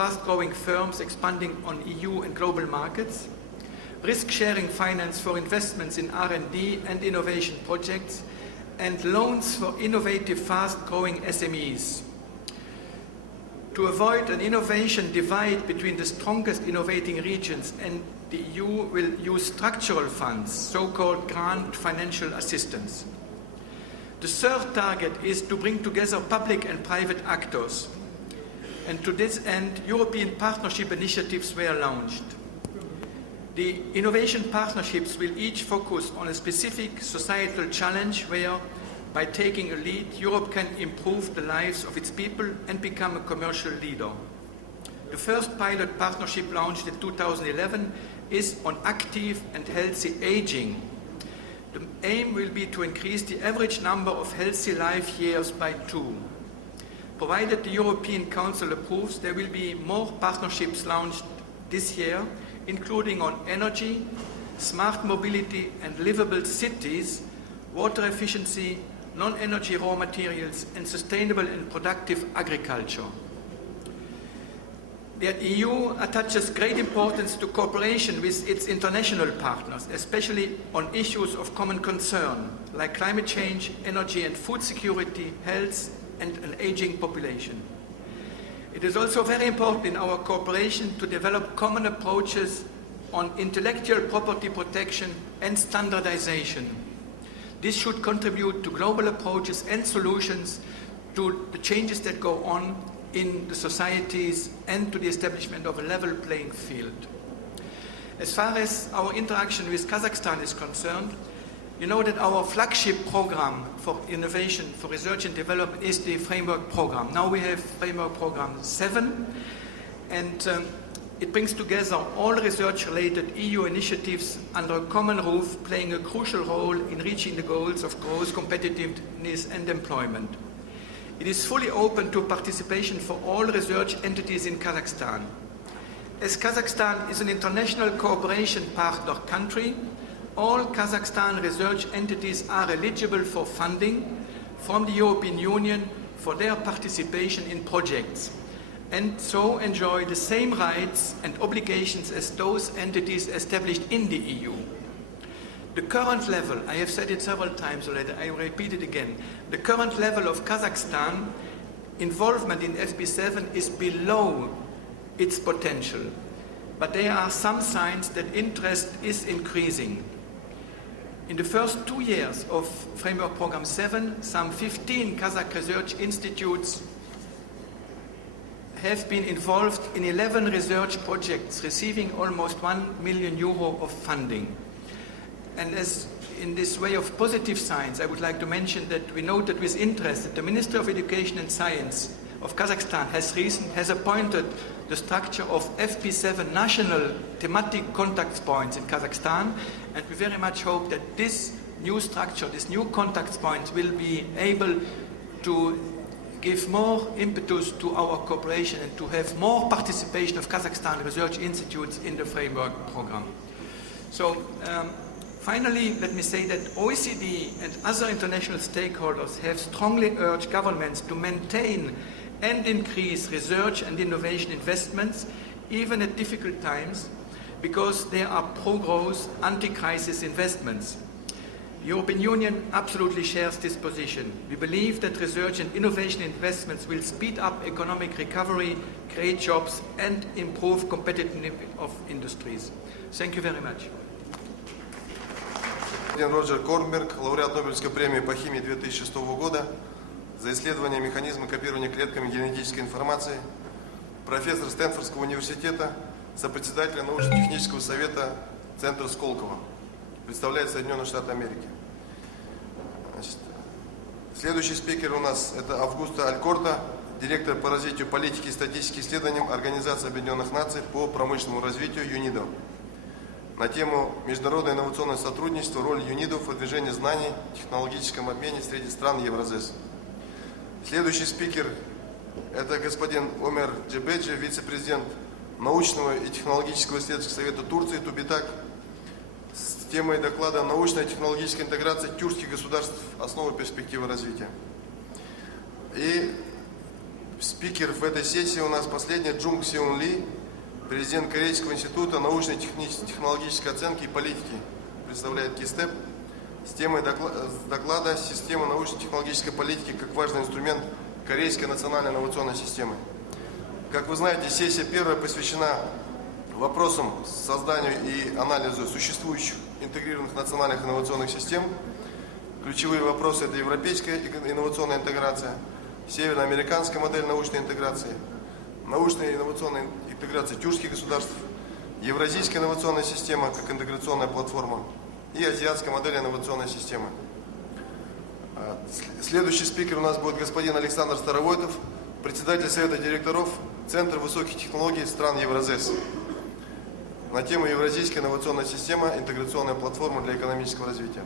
fast-growing firms expanding on EU and global markets, risk-sharing finance for investments in R&D and innovation projects, and loans for innovative, fast-growing SMEs. To avoid an innovation divide between the strongest innovating regions and the EU will use structural funds, so-called grant financial assistance. The third target is to bring together public and private actors. And to this end, European partnership initiatives were launched. The innovation partnerships will each focus on a specific societal challenge where, by taking a lead, Europe can improve the lives of its people and become a commercial leader. The first pilot partnership launched in 2011 is on active and healthy aging. The aim will be to increase the average number of healthy life years by 2. Provided the European Council approves, there will be more partnerships launched this year, including on energy, smart mobility and livable cities, water efficiency, non-energy raw materials, and sustainable and productive agriculture. The EU attaches great importance to cooperation with its international partners, especially on issues of common concern, like climate change, energy and food security, health, and an aging population. It is also very important in our cooperation to develop common approaches on intellectual property protection and standardization. This should contribute to global approaches and solutions to the changes that go on in the societies and to the establishment of a level playing field. As far as our interaction with Kazakhstan is concerned, you know that our flagship program for innovation, for research and development is the framework program. Now we have framework program 7, and it brings together all research-related EU initiatives under a common roof, playing a crucial role in reaching the goals of growth, competitiveness and employment. It is fully open to participation for all research entities in Kazakhstan. As Kazakhstan is an international cooperation partner country, all Kazakhstan research entities are eligible for funding from the European Union for their participation in projects, and so enjoy the same rights and obligations as those entities established in the EU. The current level, I have said it several times already, I repeat it again, the current level of Kazakhstan involvement in FP7 is below its potential, but there are some signs that interest is increasing. In the first 2 years of Framework Program 7, some 15 Kazakh research institutes have been involved in 11 research projects, receiving almost €1 million of funding. And as in this way of positive signs, I would like to mention that we noted with interest that the Ministry of Education and Science of Kazakhstan has appointed the structure of FP7 national thematic contact points in Kazakhstan, and we very much hope that this new structure, this new contact points will be able to give more impetus to our cooperation and to have more participation of Kazakhstan research institutes in the framework program. So finally, let me say that OECD and other international stakeholders have strongly urged governments to maintain and increase research and innovation investments, even at difficult times, because they are pro-growth, anti-crisis investments. The European Union absolutely shares this position. We believe that research and innovation investments will speed up economic recovery, create jobs, and improve competitiveness of industries. Thank you very much. Роджер Корнберг, лауреат Нобелевской премии по химии 2006 года за исследование механизма копирования клетками генетической информации, профессор Стэнфордского университета, сопредседатель научно-технического совета Центра Сколково, представляет Соединенные Штаты Америки. Значит, следующий спикер у нас это Августа Алькорта, директор по развитию политики и статистическим исследованиям Организации Объединенных Наций по промышленному развитию ЮНИДО на тему международное инновационное сотрудничество, роль ЮНИДО в продвижении знаний, технологическом обмене среди стран Евразес. Следующий спикер это господин Омер Джебеджи, вице-президент научного и технологического исследовательского совета Турции ТУБИТАК, с темой доклада «Научная и технологическая интеграция тюркских государств. Основы перспективы развития». И Спикер в этой сессии у нас последний Джунг Сеун Ли, президент Корейского института научной технологической оценки и политики, представляет КИСТЭП. С темой доклада «Система научно-технологической политики как важный инструмент Корейской национальной инновационной системы». Как вы знаете, сессия первая посвящена вопросам созданию и анализу существующих интегрированных национальных инновационных систем. Ключевые вопросы – это европейская инновационная интеграция, североамериканская модель научной интеграции, научная и инновационная интеграция тюркских государств, евразийская инновационная система как интеграционная платформа и азиатская модель инновационной системы. Следующий спикер у нас будет господин Александр Старовойтов, председатель Совета директоров Центра высоких технологий стран Евразес, на тему «Евразийская инновационная система. Интеграционная платформа для экономического развития».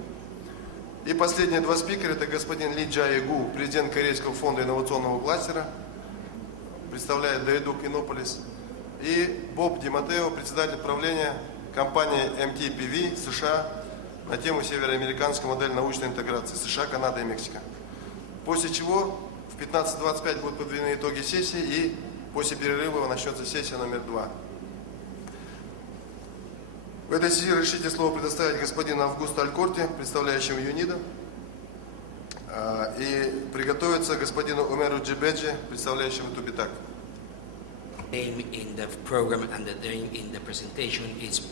И последние два спикера – это господин Ли Джаи Гу, президент Корейского фонда инновационного кластера, представляет Дайдук Иннополис, и Боб Ди Матео, председатель правления компании MTPV США на тему «Североамериканская модель научной интеграции США, Канада и Мексика». После чего в 15:25 будут подведены итоги сессии, и после перерыва начнется сессия номер 2. В этой связи разрешите слово предоставить господину Августу Алькорте, представляющему ЮНИДО, и приготовиться господину Умеру Джибеджи, представляющему Тубитак. Name in the program and the name in the presentation is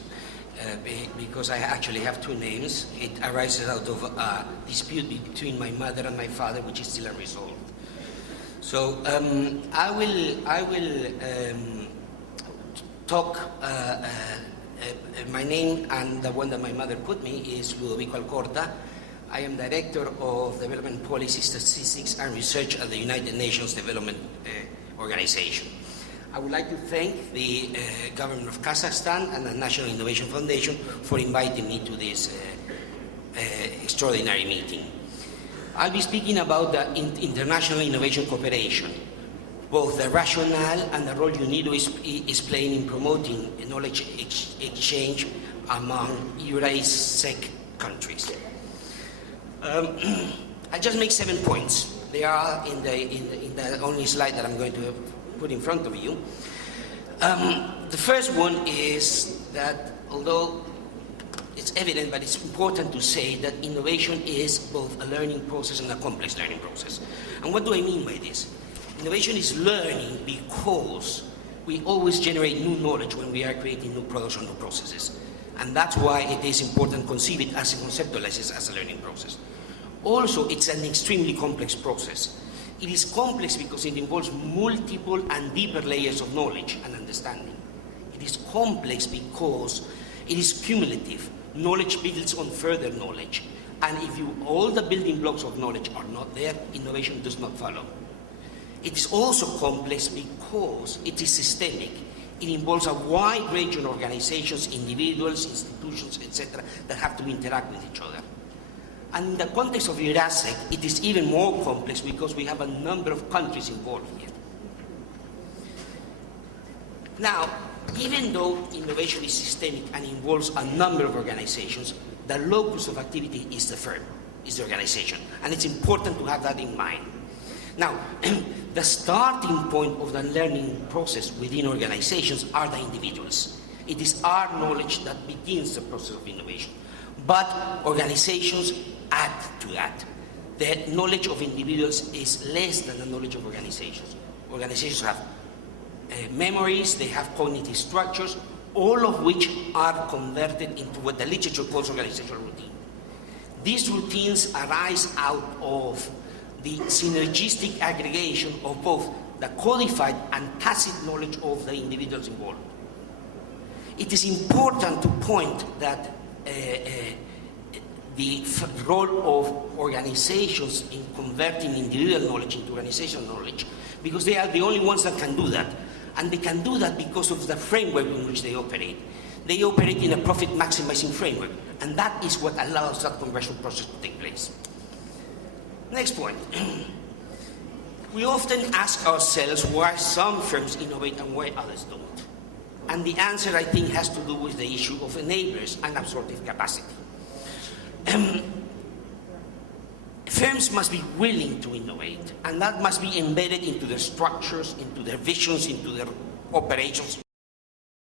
because I actually have two names. It arises out of a dispute between my mother and my father, which is still unresolved. So I will talk. My name and the one that my mother put me is Ludovico Alcorta. I am Director of Development Policy, Statistics and Research at the United Nations Development Organization. I would like to thank the government of Kazakhstan and the National Innovation Foundation for inviting me to this extraordinary meeting. I'll be speaking about the international innovation cooperation, both the rationale and the role UNIDO is playing in promoting knowledge exchange among EURASEC countries. I just make 7 points. They are in the only slide that I'm going to put in front of you. The first one is that although it's evident, but it's important to say that innovation is both a learning process and a complex learning process. And what do I mean by this? Innovation is learning because we always generate new knowledge when we are creating new products or new processes. And that's why it is important to conceive it as a conceptualize it as a learning process. Also, it's an extremely complex process. It is complex because it involves multiple and deeper layers of knowledge and understanding. It is complex because it is cumulative. Knowledge builds on further knowledge. And if all the building blocks of knowledge are not there, innovation does not follow. It is also complex because it is systemic. It involves a wide range of organizations, individuals, institutions, etc., that have to interact with each other. And in the context of EURASEC, it is even more complex because we have a number of countries involved here. Now, even though innovation is systemic and involves a number of organizations, the locus of activity is the firm, is the organization. And it's important to have that in mind. Now, the starting point of the learning process within organizations are the individuals. It is our knowledge that begins the process of innovation. But organizations add to that. The knowledge of individuals is less than the knowledge of organizations. Organizations have memories, they have cognitive structures, all of which are converted into what the literature calls organizational routine. These routines arise out of the synergistic aggregation of both the codified and tacit knowledge of the individuals involved. It is important to point that the role of organizations in converting individual knowledge into organizational knowledge, because they are the only ones that can do that. And they can do that because of the framework in which they operate. They operate in a profit-maximizing framework, and that is what allows that conversion process to take place. Next point. We often ask ourselves why some firms innovate and why others don't. And the answer, I think, has to do with the issue of enablers and absorptive capacity. Firms must be willing to innovate, and that must be embedded into their structures, into their visions, into their operations.